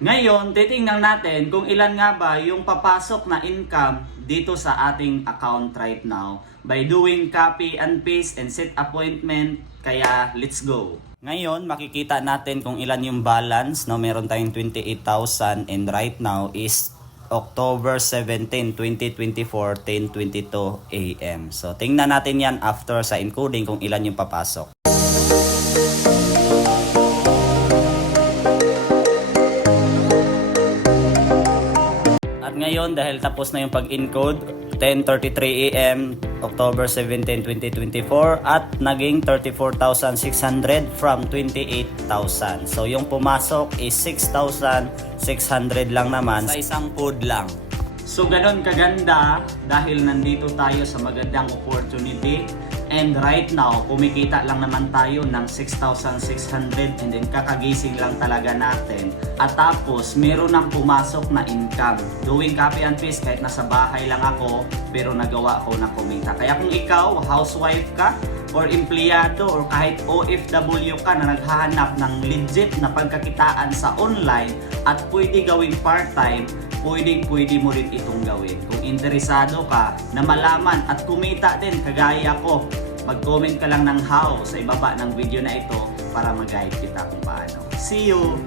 Ngayon, titingnan natin kung ilan nga ba yung papasok na income dito sa ating account right now by doing copy and paste and set appointment. Kaya, let's go! Ngayon, makikita natin kung ilan yung balance. No? Meron tayong 28,000 and right now is October 17, 2024, 10:22 AM. So, tingnan natin yan after sa encoding kung ilan yung papasok. At ngayon, dahil tapos na yung pag-encode, 10:33 AM, October 17, 2024 at naging 34,600 from 28,000. So yung pumasok is 6,600 lang naman sa isang food lang. So ganon kaganda dahil nandito tayo sa magandang opportunity. And right now, kumikita lang naman tayo ng 6,600 and then kakagising lang talaga natin. At tapos, meron nang pumasok na income. Doing copy and paste kahit nasa bahay lang ako, pero nagawa ko na kumita. Kaya kung ikaw, housewife ka, or empleyado, or kahit OFW ka na naghahanap ng legit na pagkakitaan sa online at pwede gawing part-time, pwede mo rin itong gawin. Kung interesado ka na malaman at kumita din kagaya ko, mag-comment ka lang ng how sa ibaba ng video na ito para mag-guide kita kung paano. See you!